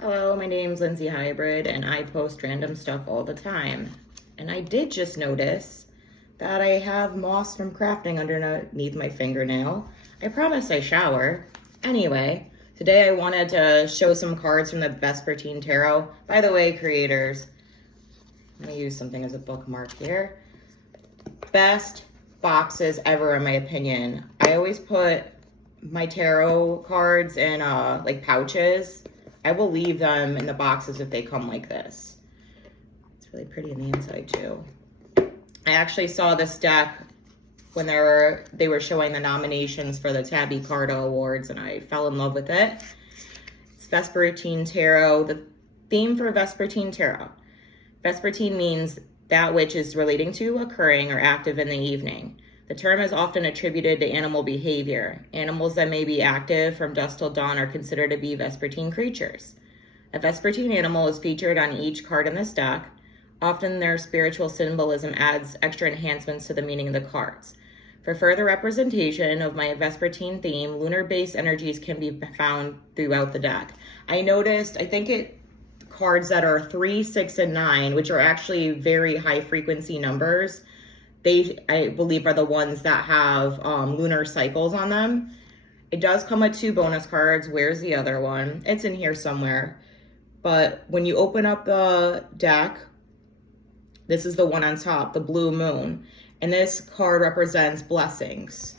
Hello, my name's Lindsay Hybrid, and I post random stuff all the time. And I did just notice that I have moss from crafting underneath my fingernail. I promise I shower. Anyway, today I wanted to show some cards from the Vespertine Tarot. By the way, creators, I'm gonna use something as a bookmark here. Best boxes ever, in my opinion. I always put my tarot cards in like pouches. I will leave them in the boxes if they come like this. It's really pretty on the inside too. I actually saw this deck when they were showing the nominations for the TABI CARTA awards, and I fell in love with it. It's Vespertine Tarot. The theme for Vespertine Tarot. Vespertine means that which is relating to, occurring, or active in the evening. The term is often attributed to animal behavior. Animals that may be active from dusk till dawn are considered to be Vespertine creatures. A Vespertine animal is featured on each card in this deck. Often their spiritual symbolism adds extra enhancements to the meaning of the cards. For further representation of my Vespertine theme, lunar-based energies can be found throughout the deck. I noticed, cards that are 3, 6, and 9, which are actually very high frequency numbers, I believe are the ones that have lunar cycles on them. It does come with 2 bonus cards. Where's the other one? It's in here somewhere. But when you open up the deck, this is the one on top, the blue moon. And this card represents blessings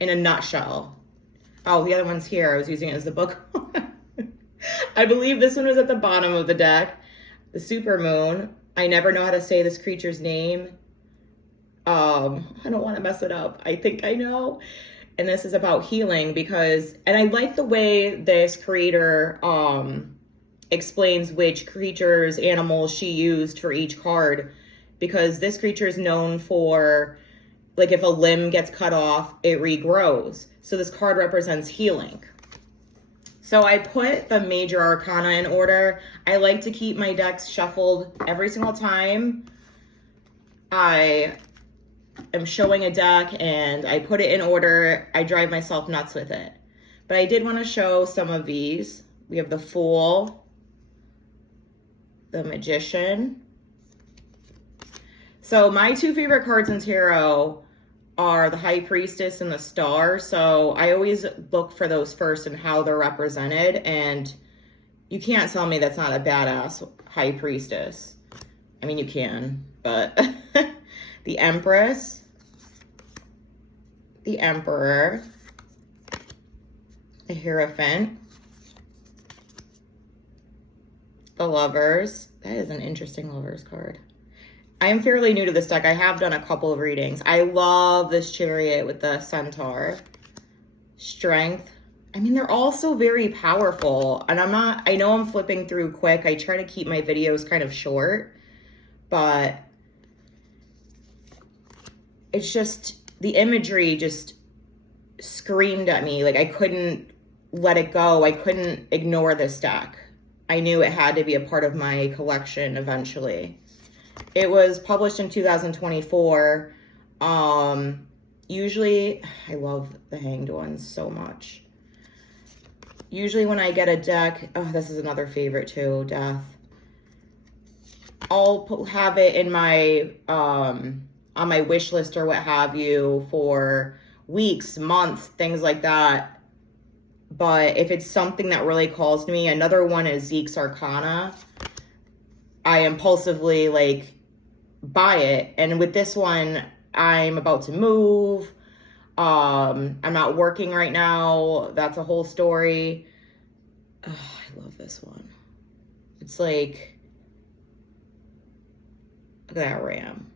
in a nutshell. Oh, the other one's here. I was using it as the book. I believe this one was at the bottom of the deck. The super moon. I never know how to say this creature's name. I don't want to mess it up. I think I know. And this is about healing and I like the way this creator explains which creatures, animals she used for each card, because this creature is known for, like, if a limb gets cut off, it regrows. So this card represents healing. So I put the major arcana in order. I like to keep my decks shuffled every single time I am showing a deck and I put it in order. I drive myself nuts with it. But I did want to show some of these. We have the Fool, the Magician. So my 2 favorite cards in tarot are the High Priestess and the Star. So I always look for those first and how they're represented. And you can't tell me that's not a badass High Priestess. I mean, you can, but the Empress, the Emperor, the Hierophant, the Lovers. That is an interesting Lovers card. I am fairly new to this deck. I have done a couple of readings. I love this Chariot with the Centaur. Strength. I mean, they're all so very powerful. And I know I'm flipping through quick. I try to keep my videos kind of short, but it's just, the imagery just screamed at me. Like, I couldn't let it go. I couldn't ignore this deck. I knew it had to be a part of my collection eventually. It was published in 2024. Usually, I love the Hanged ones so much. Usually when I get a deck, oh, this is another favorite too, Death. I'll have it in my, on my wish list or what have you for weeks, months, things like that. But if it's something that really calls to me, another one is Zeke's Arcana. I impulsively, like, buy it. And with this one, I'm about to move. I'm not working right now. That's a whole story. Oh, I love this one. It's like, look at that ram.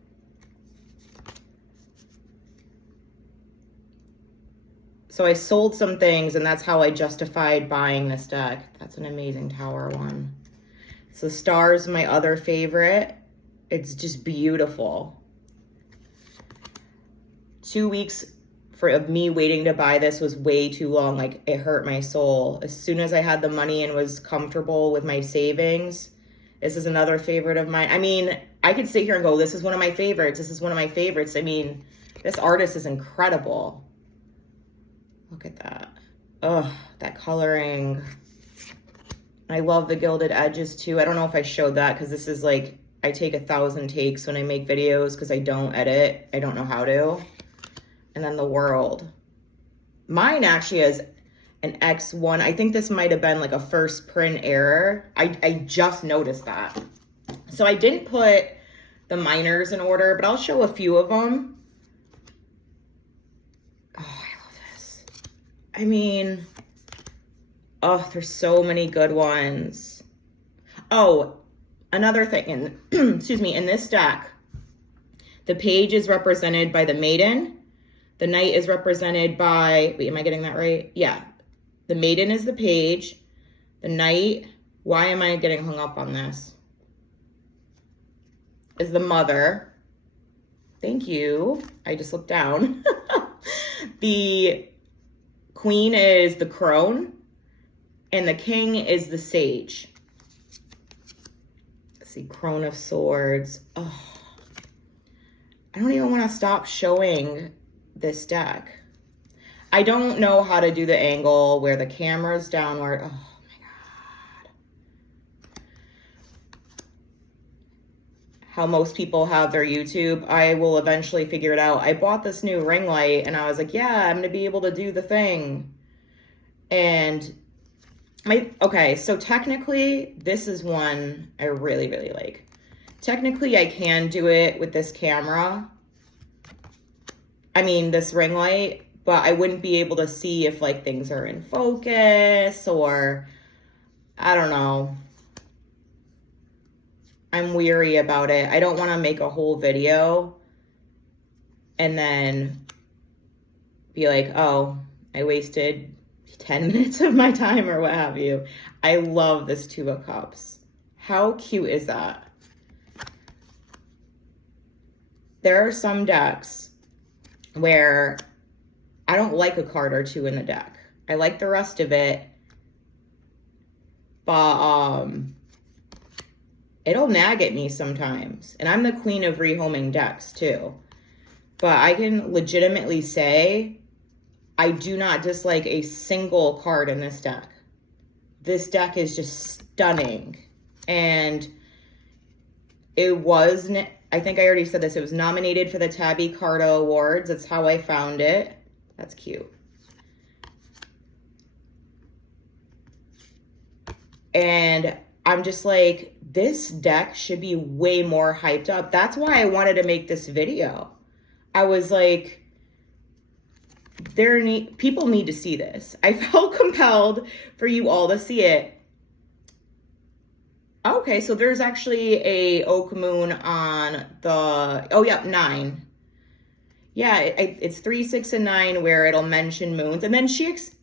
So I sold some things, and that's how I justified buying this deck. That's an amazing Tower one. So Star's my other favorite. It's just beautiful. 2 weeks of me waiting to buy this was way too long. Like, it hurt my soul. As soon as I had the money and was comfortable with my savings, this is another favorite of mine. I mean, I could sit here and go, this is one of my favorites. This is one of my favorites. I mean, this artist is incredible. Look at that. Oh, that coloring. I love the gilded edges too. I don't know if I showed that because this is like, I take 1,000 takes when I make videos because I don't edit. I don't know how to. And then the world. Mine actually has an X1. I think this might have been like a first print error. I just noticed that. So I didn't put the minors in order, but I'll show a few of them. Oh, I love this. I mean, oh, there's so many good ones. Oh, another thing, excuse me, in this deck, the page is represented by the maiden. The knight is represented by, wait, am I getting that right? Yeah. The maiden is the page. The knight, why am I getting hung up on this? Is the mother. Thank you. I just looked down. The queen is the crone. And the king is the sage. Let's see, crone of swords. Oh, I don't even want to stop showing this deck. I don't know how to do the angle where the camera's downward. Oh my God. How most people have their YouTube. I will eventually figure it out. I bought this new ring light and I was like, yeah, I'm gonna be able to do the thing. And okay, so technically this is one I really, really like. Technically I can do it with this camera. I mean, this ring light, but I wouldn't be able to see if like things are in focus or I don't know. I'm weary about it. I don't want to make a whole video and then be like, oh, I wasted 10 minutes of my time or what have you. I love this Two of Cups. How cute is that? There are some decks where I don't like a card or two in the deck. I like the rest of it, but it'll nag at me sometimes. And I'm the queen of rehoming decks too. But I can legitimately say I do not dislike a single card in this deck. This deck is just stunning. And it was, I think I already said this, it was nominated for the TABI CARTA Awards. That's how I found it. That's cute. And I'm just like, this deck should be way more hyped up. That's why I wanted to make this video. I was like, people need to see this. I felt compelled for you all to see it. Okay, so there's actually a oak moon on the, oh yeah, 9. Yeah, it's 3, 6, and 9 where it'll mention moons. And then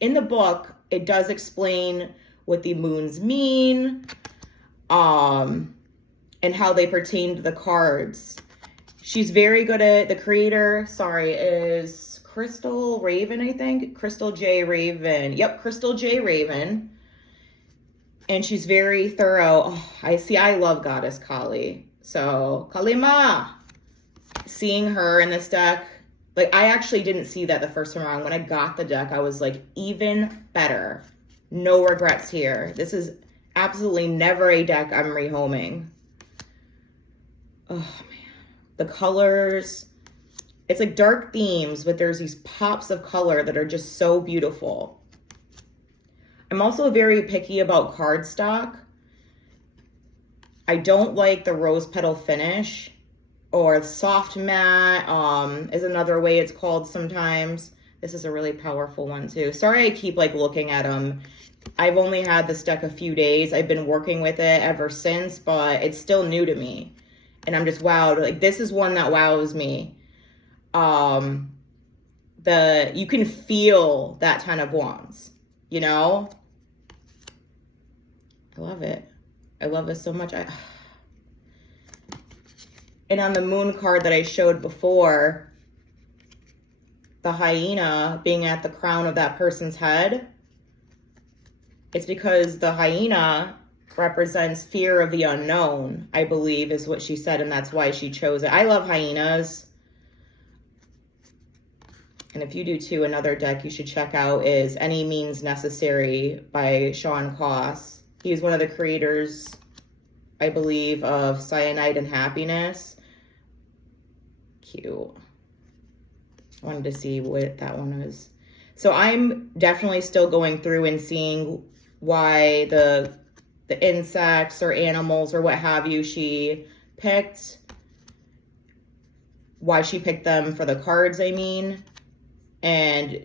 in the book, it does explain what the moons mean, and how they pertain to the cards. She's very good at, the creator, sorry, is Chrystal Raven, I think? Chrystal J Raven. Yep, Chrystal J Raven. And she's very thorough. Oh, I love Goddess Kali. So, Kalima. Seeing her in this deck, like, I actually didn't see that the first time around. When I got the deck, I was like, even better. No regrets here. This is absolutely never a deck I'm rehoming. Oh, man. The colors. It's like dark themes, but there's these pops of color that are just so beautiful. I'm also very picky about cardstock. I don't like the rose petal finish, or soft matte is another way it's called sometimes. This is a really powerful one too. Sorry I keep like looking at them. I've only had this deck a few days. I've been working with it ever since, but it's still new to me. And I'm just wowed. Like, this is one that wows me. You can feel that Ten of Wands, you know? I love it. I love it so much. And on the moon card that I showed before, the hyena being at the crown of that person's head, it's because the hyena represents fear of the unknown, I believe is what she said, and that's why she chose it. I love hyenas. And if you do too, another deck you should check out is Any Means Necessary by Sean Koss. He's one of the creators, I believe, of Cyanide and Happiness. Cute. I wanted to see what that one was. So I'm definitely still going through and seeing why the insects or animals or what have you she picked, why she picked them for the cards, I mean. And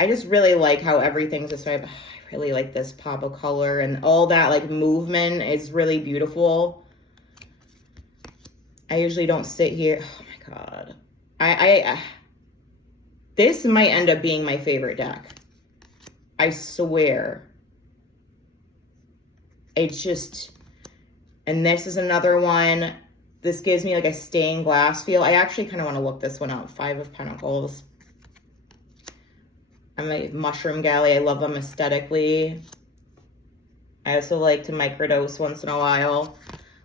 I just really like how everything's described. I really like this pop of color and all that like movement is really beautiful. I usually don't sit here. Oh my God. This might end up being my favorite deck. I swear. It's just, and this is another one. This gives me like a stained glass feel. I actually kind of want to look this one up. 5 of Pentacles. I'm a mushroom galley. I love them aesthetically. I also like to microdose once in a while.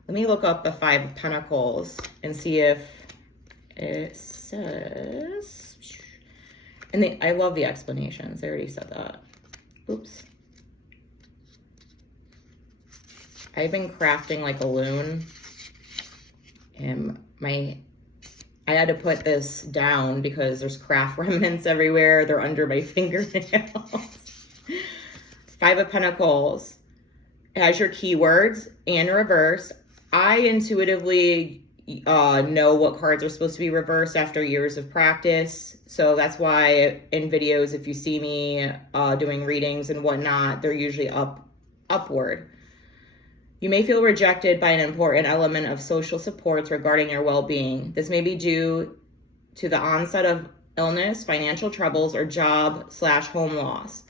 Let me look up the 5 of Pentacles and see if it says, and I love the explanations. I already said that. Oops. I've been crafting like a loon, and I had to put this down because there's craft remnants everywhere. They're under my fingernails. 5 of Pentacles. It has your keywords and reverse. I intuitively know what cards are supposed to be reversed after years of practice. So that's why in videos, if you see me doing readings and whatnot, they're usually upward. You may feel rejected by an important element of social supports regarding your well-being. This may be due to the onset of illness, financial troubles, or job/home loss.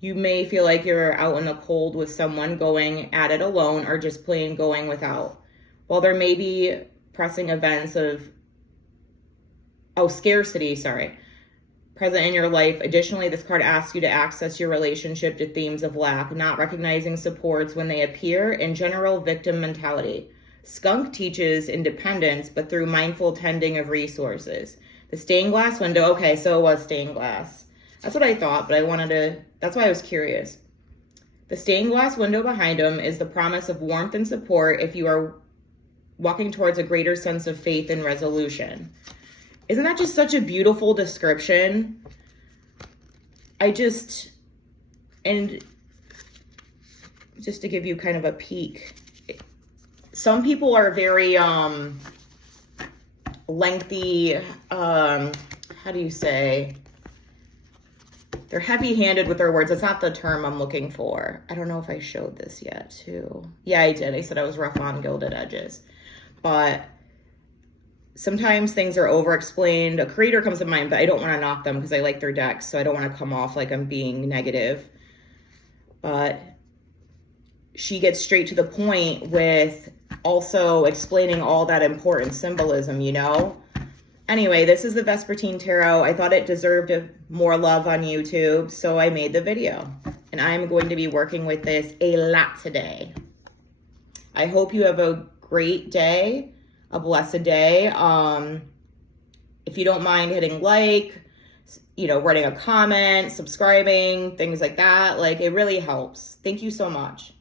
You may feel like you're out in the cold with someone, going at it alone, or just plain going without. While there may be pressing events of scarcity, present in your life. Additionally, this card asks you to access your relationship to themes of lack, not recognizing supports when they appear, and general victim mentality. Skunk teaches independence, but through mindful tending of resources. The stained glass window. Okay, so it was stained glass. That's what I thought, but that's why I was curious. The stained glass window behind him is the promise of warmth and support if you are walking towards a greater sense of faith and resolution. Isn't that just such a beautiful description? And just to give you kind of a peek, some people are very lengthy, how do you say? They're heavy-handed with their words. That's not the term I'm looking for. I don't know if I showed this yet, too. Yeah, I did. I said I was rough on gilded edges. But sometimes things are over-explained. A creator comes to mind, but I don't want to knock them because I like their decks, so I don't want to come off like I'm being negative. But she gets straight to the point with also explaining all that important symbolism, you know? Anyway, this is the Vespertine Tarot. I thought it deserved more love on YouTube, so I made the video. And I'm going to be working with this a lot today. I hope you have a great day, a blessed day. If you don't mind hitting like, writing a comment, subscribing, things like that, it really helps. Thank you so much.